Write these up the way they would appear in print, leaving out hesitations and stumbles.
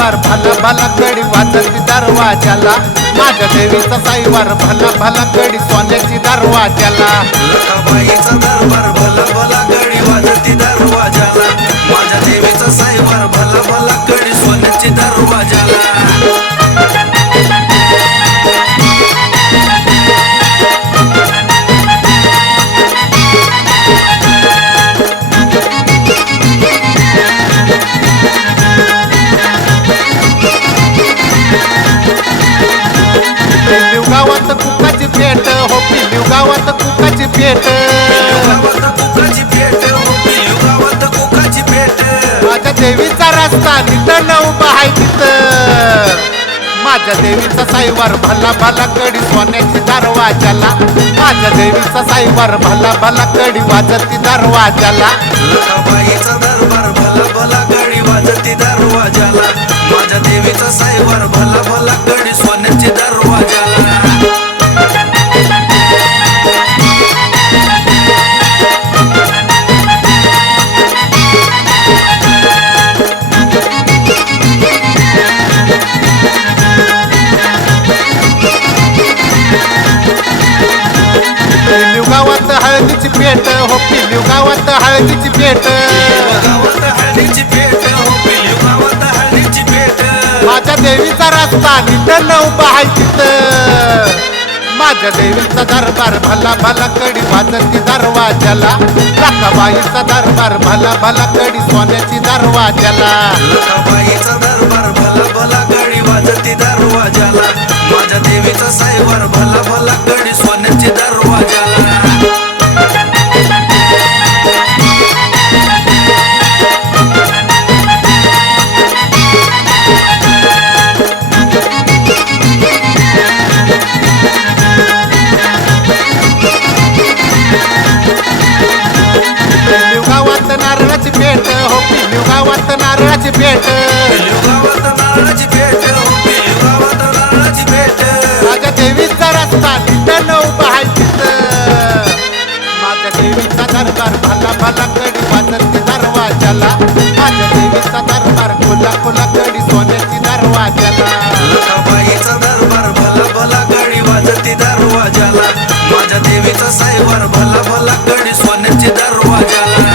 दरबार भला भला कडी वाजती दरवाजाला माझ्या देवीचा साईवार भला भला कडी सोन्याची दरवाजाला लखाबाईचा दरबार भला भला कडी वाजती दरवाजाला माझ्या देवीचा साईवार भला भला कडी सोन्याची दरवाजाला गावात कुकाची पेट हो पिलीव गावात कुकाची पेट गावात कुकाची पेट माझ्या देवीचा रस्ता निधन उभा आहे तिथं माझ्या देवीचा साईवार भला भला कडी सोन्याची दरवाजाला माझ्या देवीचा साईवार भला भला कडी वाजती दरवाजाला लखाबाईचा दरबार भला भला कडी वाजती दरवाजाला माझ्या देवीचा साईवार भला भला कडी सोन्याची दरवाजाला गावात हळदीची पेट हो पिलीव गावात हळदीची पेट गावात हळदीची पेट हो पिलीव गावात हळदीची पेट माझ्या देवीचा रस्ता निधन उभा आहे तिथं माझ्या देवीचा दरबार भला भला कडी वाजती दरवाजाला लखाबाईचा दरबार भला भला कडी सोन्याची दरवाजाला लखाबाईचा दरबार भला भला कडी वाजती दरवाजाला माझ्या देवीचा साईवार भला भला कडी सोन्याची दरवाजाला गावात नारळाची पेट हो पिलीव गावात नारळाची पेट गावात नारळाची पेट हो पिलीव गावात नारळाची पेट माझ्या देवीचा रस्ता निधन उभा आहे तिथं माझ्या देवीचा दरबार भला भला कडी वाजती दरवाजाला माझ्या देवीचा दरबार खुला खुला कडी सोन्याची दरवाजाला लखाबाईचा दरबार भला भला कडी वाजती दरवाजाला माझ्या देवीचा साईवार भला भला कडी सोन्याची दरवाजाला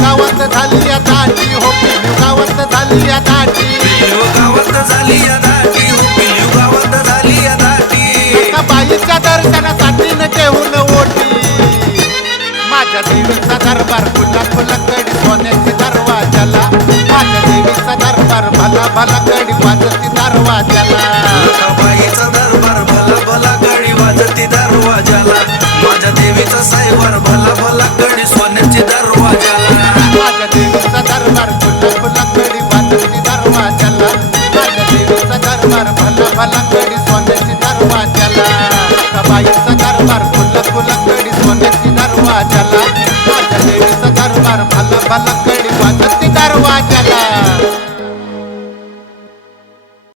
गावात झाली या दाटी हो पिलीव गावात झाली या दाटी पिलीव गावात झाली या दाटी हो पिलीव गावात झाली या दाटी बाईच्या दर्शनासाठी न घेऊन ओटी माझ्या देवीचा दरबार खुला खुला कडी सोन्याची दरवाजाला माझ्या देवीचा दरबार भला भला कडी वाजती दरवाजाला लखाबाईचा दरबार भला भला कडी वाजती दरवाजाला माझ्या देवीचा साईवार भला भला कडी सोन्याची दरवाजाला माझ्या देवीचा दरबार खुला खुला कडी वाजती दरवाजाला माझ्या देवीचा दरबार भला भला कडी सोन्याची दरवाजाला बाईचा दरबार खुला खुला कडी सोन्याची दरवाजाला माझ्या देवीचा दरबार भला भला कडी वाजती दरवाजा